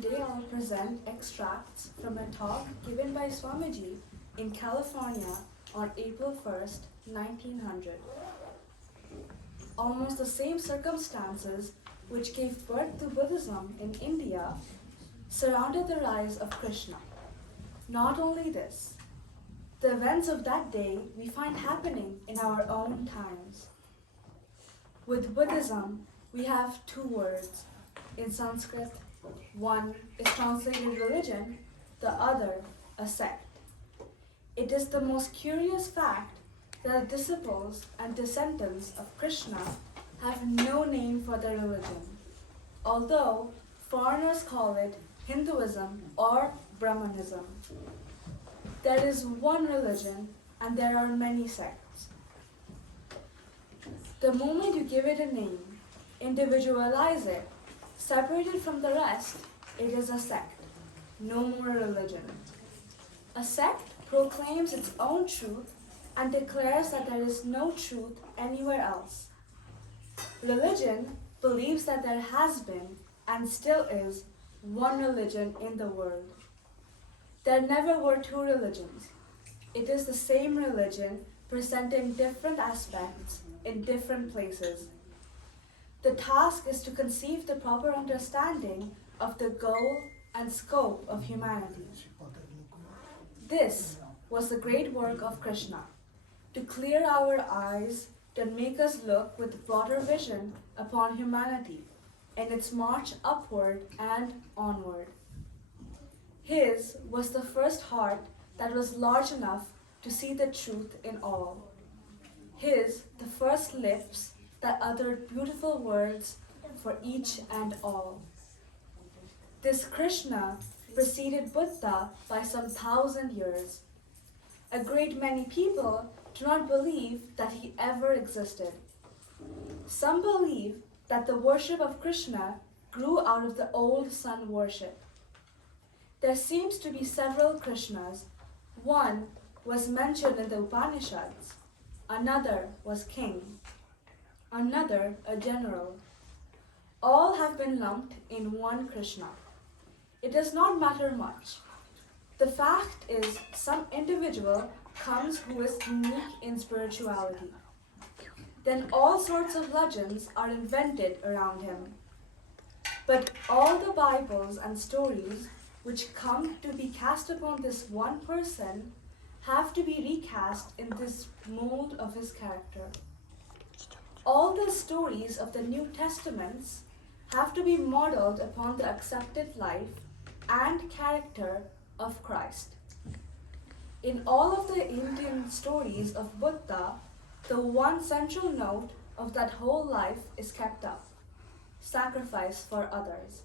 Today I'll present extracts from a talk given by Swamiji in California on April 1st, 1900. Almost the same circumstances which gave birth to Buddhism in India surrounded the rise of Krishna. Not only this, the events of that day we find happening in our own times. With Buddhism, we have two words. In Sanskrit, one is translated religion, the other a sect. It is the most curious fact that the disciples and descendants of Krishna have no name for their religion, although foreigners call it Hinduism or Brahmanism. There is one religion and there are many sects. The moment you give it a name, individualize it, separate it from the rest, it is a sect, no more religion. A sect proclaims its own truth and declares that there is no truth anywhere else. Religion believes that there has been and still is one religion in the world. There never were two religions. It is the same religion presenting different aspects in different places. The task is to conceive the proper understanding of the goal and scope of humanity. This was the great work of Krishna, to clear our eyes, to make us look with broader vision upon humanity in its march upward and onward. His was the first heart that was large enough to see the truth in all. His the first lips that uttered beautiful words for each and all. This Krishna preceded Buddha by some 1,000 years. A great many people do not believe that he ever existed. Some believe that the worship of Krishna grew out of the old sun worship. There seems to be several Krishnas. One was mentioned in the Upanishads. Another was king. Another a general. All have been lumped in one Krishna. It does not matter much. The fact is, some individual comes who is unique in spirituality. Then all sorts of legends are invented around him. But all the Bibles and stories which come to be cast upon this one person have to be recast in this mold of his character. All the stories of the New Testaments have to be modeled upon the accepted life and character of Christ. In all of the Indian stories of Buddha, the one central note of that whole life is kept up: sacrifice for others.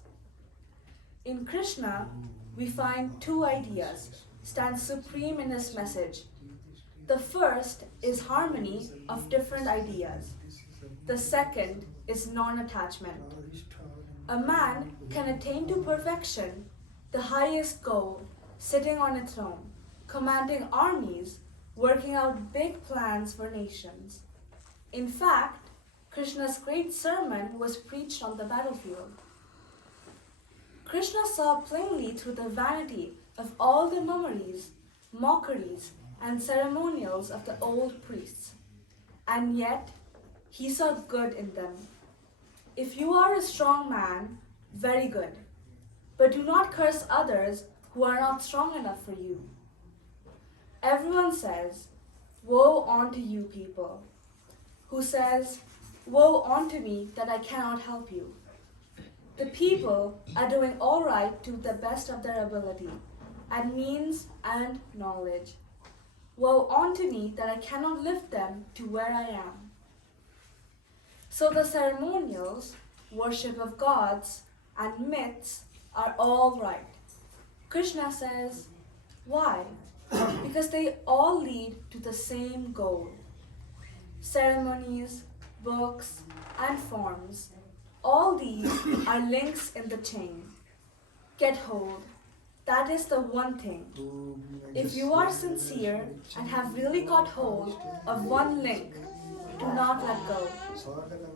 In Krishna, we find two ideas stand supreme in his message. The first is harmony of different ideas. The second is non-attachment. A man can attain to perfection, the highest goal, sitting on a throne, commanding armies, working out big plans for nations. In fact, Krishna's great sermon was preached on the battlefield. Krishna saw plainly through the vanity of all the mummeries, mockeries, and ceremonials of the old priests, and yet he saw good in them. If you are a strong man, very good, but do not curse others who are not strong enough for you. Everyone says, "Woe unto you people," who says, "Woe unto me that I cannot help you." The people are doing all right to the best of their ability, and means and knowledge. Woe unto me that I cannot lift them to where I am. So the ceremonials, worship of gods, and myths are all right. Krishna says, why? Because they all lead to the same goal. Ceremonies, books, and forms, all these are links in the chain. Get hold. That is the one thing. If you are sincere and have really got hold of one link, do not let go.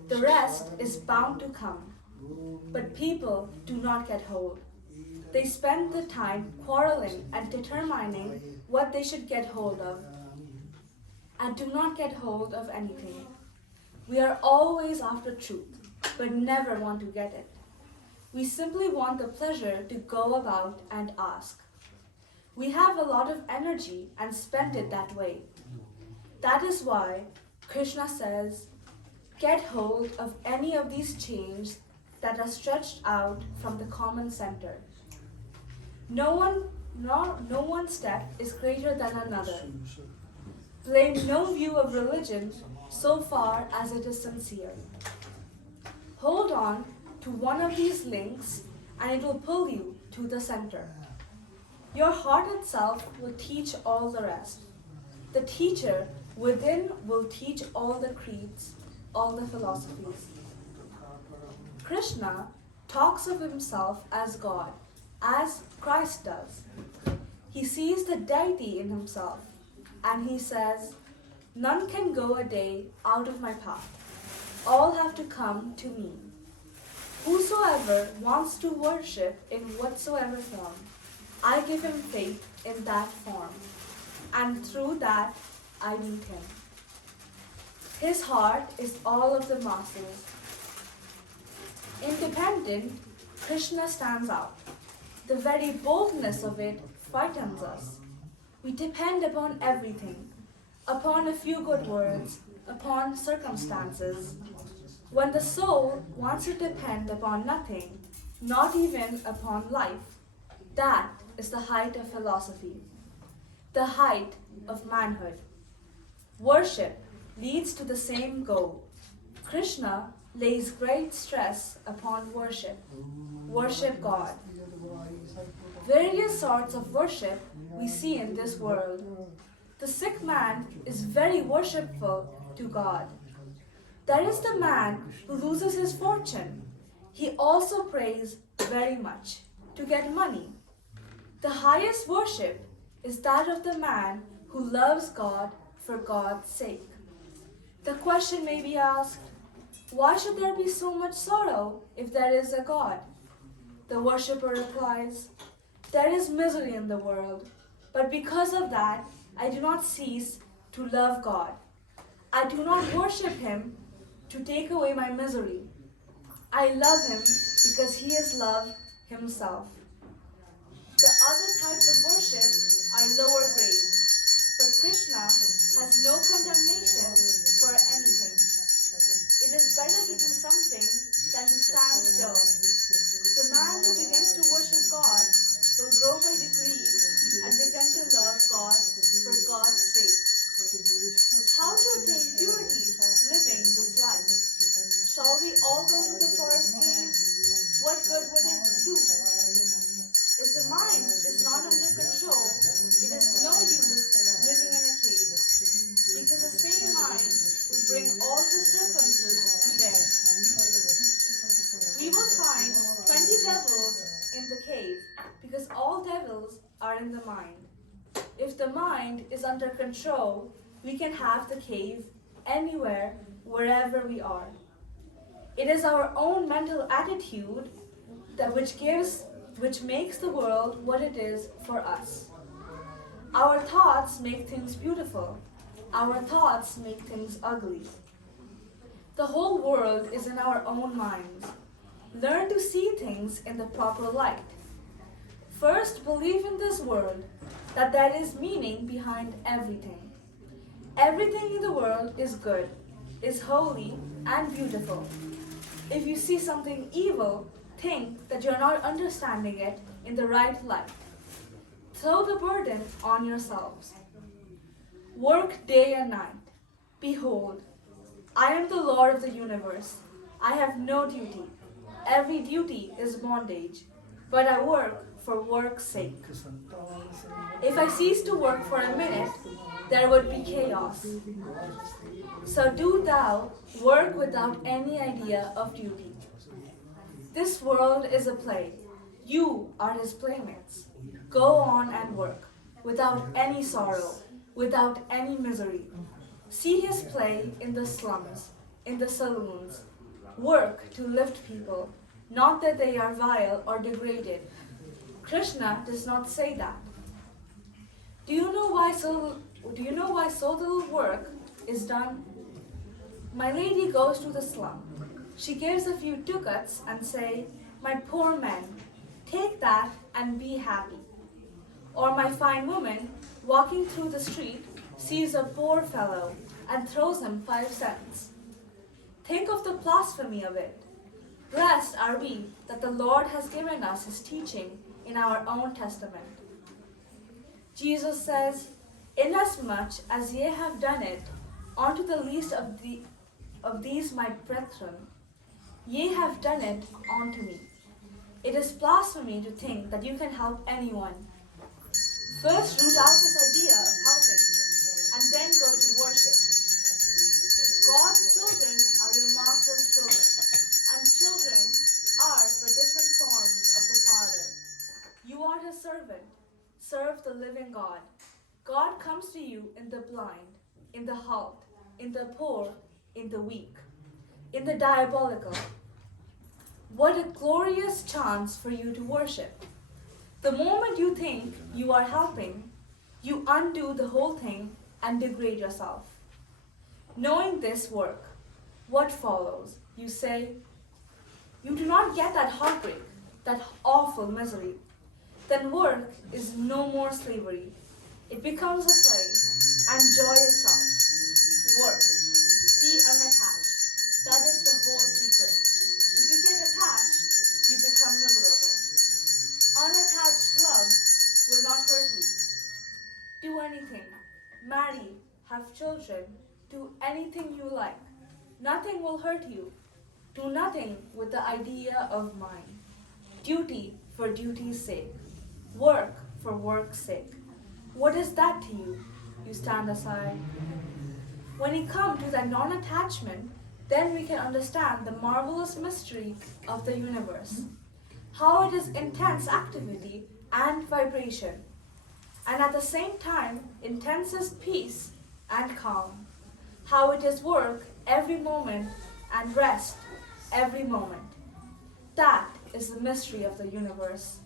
The rest is bound to come. But people do not get hold. They spend the time quarreling and determining what they should get hold of, and do not get hold of anything. We are always after truth, but never want to get it. We simply want the pleasure to go about and ask. We have a lot of energy and spend it that way. That is why Krishna says, get hold of any of these chains that are stretched out from the common center. No one step is greater than another. Blame no view of religion so far as it is sincere. Hold on to one of these links and it will pull you to the center. Your heart itself will teach all the rest. The teacher within will teach all the creeds, all the philosophies. Krishna talks of himself as God, as Christ does. He sees the deity in himself, and he says, none can go a day out of my path. All have to come to me. Whosoever wants to worship in whatsoever form, I give him faith in that form, and through that I meet him. His heart is all of the masses. Independent, Krishna stands out. The very boldness of it frightens us. We depend upon everything, upon a few good words, upon circumstances. When the soul wants to depend upon nothing, not even upon life, that is the height of philosophy, the height of manhood. Worship leads to the same goal. Krishna lays great stress upon worship. Worship God. Various sorts of worship we see in this world. The sick man is very worshipful to God. There is the man who loses his fortune. He also prays very much to get money. The highest worship is that of the man who loves God for God's sake. The question may be asked, why should there be so much sorrow if there is a God? The worshipper replies, there is misery in the world, but because of that, I do not cease to love God. I do not worship him to take away my misery. I love him because he is love himself. The other types of worship are lower grade, but Krishna has no condemnation for anything. It is better to do something than to stand still. The man who begins to worship God will grow by degrees and begin to love God for God's sake. How to attain purity living this life? Shall we all go to the forest caves? What good would it do? If the mind is not under control, it is no use living in a cave, because the same mind will bring all disturbances to bear. We will find 20 devils in the cave, because all devils are in the mind. If the mind is under control, we can have the cave anywhere, wherever we are. It is our own mental attitude which makes the world what it is for us. Our thoughts make things beautiful. Our thoughts make things ugly. The whole world is in our own minds. Learn to see things in the proper light. First, believe in this world that there is meaning behind everything. Everything in the world is good, is holy, and beautiful. If you see something evil, think that you are not understanding it in the right light. Throw the burden on yourselves. Work day and night. Behold, I am the Lord of the universe. I have no duty. Every duty is bondage, but I work for work's sake. If I cease to work for a minute, there would be chaos. So do thou work without any idea of duty. This world is a play. You are his playmates. Go on and work, without any sorrow, without any misery. See his play in the slums, in the saloons. Work to lift people, not that they are vile or degraded. Krishna does not say that. Do you know why so little work is done? My lady goes to the slum. She gives a few ducats and say, "My poor man, take that and be happy." Or my fine woman, walking through the street, sees a poor fellow and throws him 5 cents. Think of the blasphemy of it. Blessed are we that the Lord has given us his teaching in our own testament. Jesus says, "Inasmuch as ye have done it unto the least of these my brethren, ye have done it unto me." It is blasphemy to think that you can help anyone. First root out this idea of helping, and then go to worship. God's children are your master's children, and children are but different forms of the Father. You are his servant. Serve the living God. God comes to you in the blind, in the halt, in the poor, in the weak, in the diabolical. What a glorious chance for you to worship. The moment you think you are helping, you undo the whole thing and degrade yourself. Knowing this work, what follows? You say, you do not get that heartbreak, that awful misery. Then work is no more slavery. It becomes a play. Enjoy yourself. Work. Be unattached. That is the whole secret. If you get attached, you become miserable. Unattached love will not hurt you. Do anything. Marry. Have children. Do anything you like. Nothing will hurt you. Do nothing with the idea of mind. Duty for duty's sake. Work for work's sake. What is that to you? You stand aside. When we come to that non-attachment, then we can understand the marvelous mystery of the universe. How it is intense activity and vibration, and at the same time intensest peace and calm. How it is work every moment and rest every moment. That is the mystery of the universe.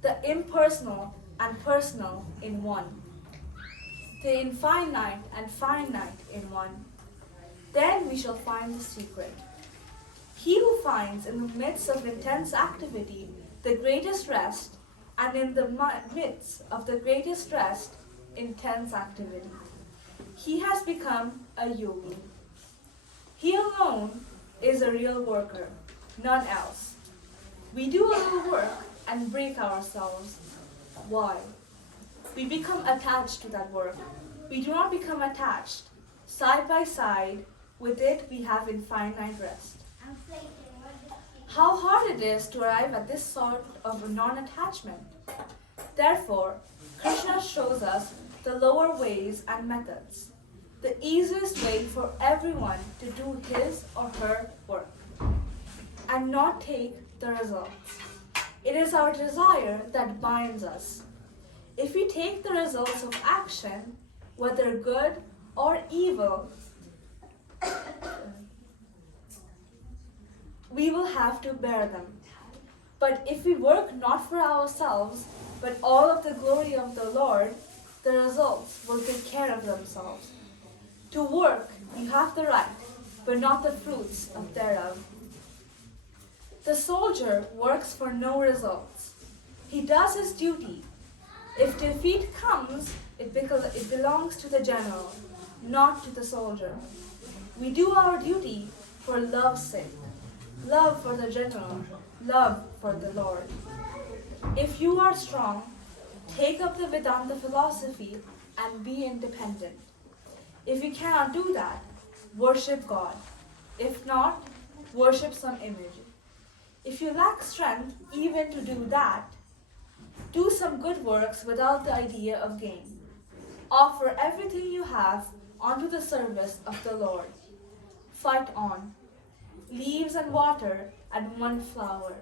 The impersonal and personal in one. The infinite and finite in one. Then we shall find the secret. He who finds in the midst of intense activity the greatest rest, and in the midst of the greatest rest, intense activity, he has become a yogi. He alone is a real worker, none else. We do a little work and break ourselves. Why? We become attached to that work. We do not become attached. Side by side with it, we have infinite rest. How hard it is to arrive at this sort of non-attachment. Therefore, Krishna shows us the lower ways and methods, the easiest way for everyone to do his or her work, and not take the results. It is our desire that binds us. If we take the results of action, whether good or evil, we will have to bear them. But if we work not for ourselves, but all of the glory of the Lord, the results will take care of themselves. To work, you have the right, but not the fruits of thereof. The soldier works for no results. He does his duty. If defeat comes, it belongs to the general, not to the soldier. We do our duty for love's sake. Love for the general, love for the Lord. If you are strong, take up the Vedanta philosophy and be independent. If you cannot do that, worship God. If not, worship some image. If you lack strength even to do that, do some good works without the idea of gain. Offer everything you have onto the service of the Lord. Fight on. Leaves and water and one flower.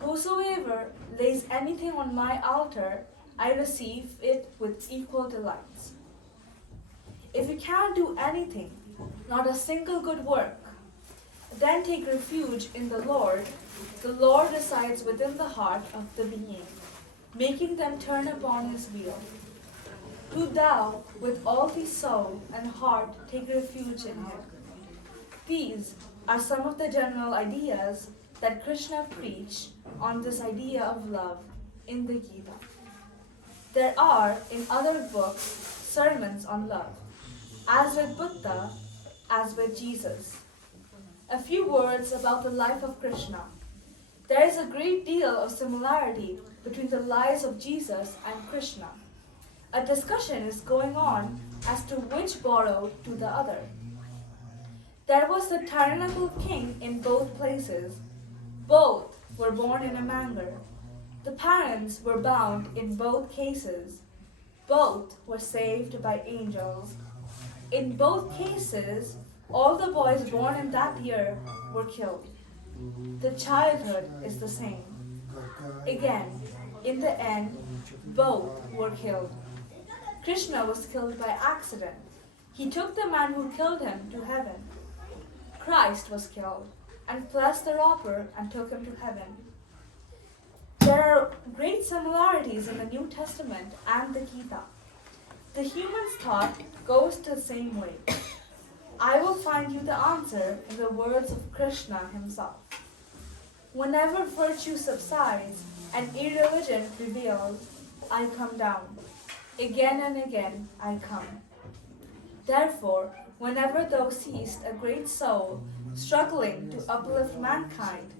Whosoever lays anything on my altar, I receive it with equal delights. If you cannot do anything, not a single good work, then take refuge in the Lord. The Lord resides within the heart of the being. making them turn upon his will. Do thou, with all thy soul and heart, take refuge in him. These are some of the general ideas that Krishna preached on this idea of love in the Gita. There are, in other books, sermons on love, as with Buddha, as with Jesus. A few words about the life of Krishna. There is a great deal of similarity between the lives of Jesus and Krishna. A discussion is going on as to which borrowed to the other. There was a tyrannical king in both places. Both were born in a manger. The parents were bound in both cases. Both were saved by angels. In both cases, all the boys born in that year were killed. The childhood is the same. Again, in the end, both were killed. Krishna was killed by accident. He took the man who killed him to heaven. Christ was killed and blessed the robber and took him to heaven. There are great similarities in the New Testament and the Gita. The human's thought goes the same way. I will find you the answer in the words of Krishna himself. Whenever virtue subsides and irreligion prevails, I come down. Again and again I come. Therefore, whenever thou seest a great soul struggling to uplift mankind,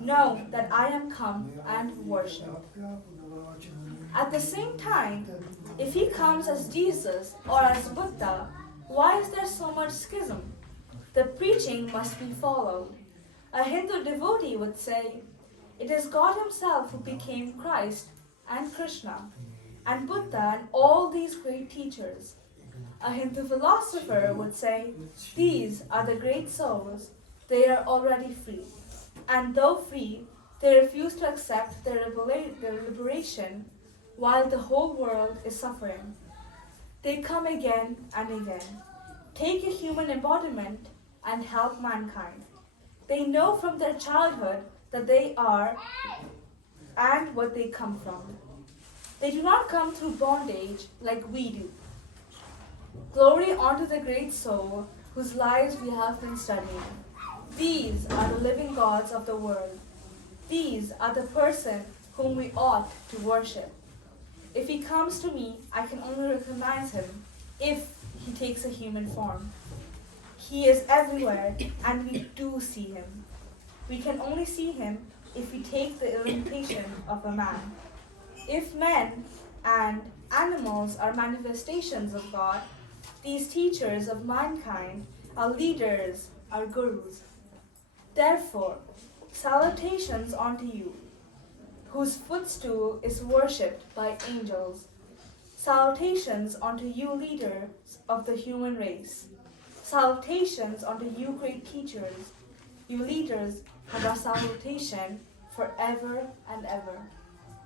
know that I am come and worship. At the same time, if he comes as Jesus or as Buddha, why is there so much schism? The preaching must be followed. A Hindu devotee would say, it is God himself who became Christ and Krishna and Buddha and all these great teachers. A Hindu philosopher would say, these are the great souls, they are already free. And though free, they refuse to accept their liberation while the whole world is suffering. They come again and again, take a human embodiment and help mankind. They know from their childhood that they are and what they come from. They do not come through bondage like we do. Glory unto the great soul whose lives we have been studying. These are the living gods of the world. These are the person whom we ought to worship. If he comes to me, I can only recognize him if he takes a human form. He is everywhere and we do see him. We can only see him if we take the imitation of a man. If men and animals are manifestations of God, these teachers of mankind are leaders, are gurus. Therefore, salutations unto you, whose footstool is worshipped by angels. Salutations unto you, leaders of the human race. Salutations unto you, great teachers. You leaders have our salutation forever and ever.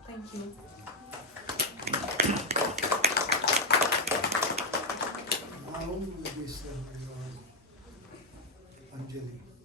Thank you. Now with this Anjali.